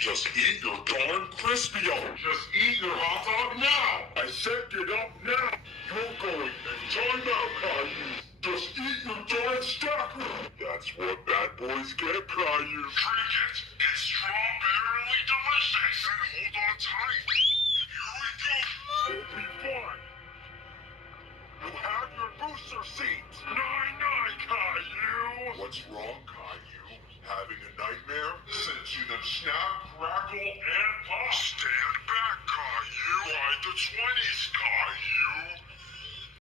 Just eat your darn Crispio. Just eat your hot dog now. I said get up now. You're going in timeout, Caillou. Just eat your darn stacker. That's what bad boys get, Caillou. Drink it. It's strawberry delicious. Then hold on tight. Here we go. We'll be fine. You have your booster seat. Nine, Caillou. What's wrong, Caillou? Having a nightmare? Since you them snap, crackle, and pop. Stay